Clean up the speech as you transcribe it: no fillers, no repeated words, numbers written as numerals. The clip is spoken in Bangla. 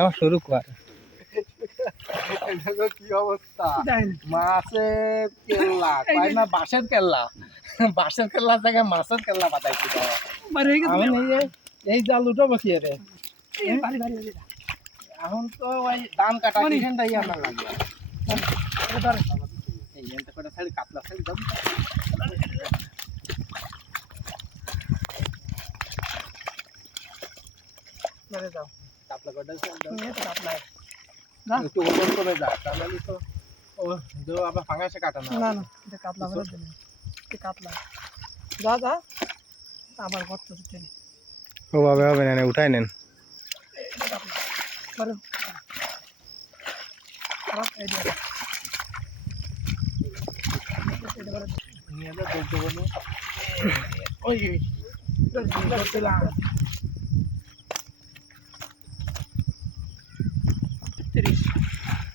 আমার শুরু কর কি অবস্থা মাছের কেল্লা কয় না বাঁশের কেল্লা বাঁশের কেল্লা জায়গায় মাছের কেল্লা বাতাইছি আমি এই জাল উঠো বসিয়ে রে এখন তো ওই ধান কাটা কিখানটাই আমার লাগবে এই এনটা করে খালি কাতলা খালি দাম মেরে দাও কাতলা কটা কাতলা একটু ওজন করে যা তাহলে তো ও দো আবার ফাঙ্গাসে কাটা না না এটা কাতলা করে দিন এটা কাতলা যা যা আবার কত দিন ও বাবা হবে না উঠাই নেন করো খারাপ আইডিয়া নিয়ে যা দৌড় বলো ওই দিলাম 30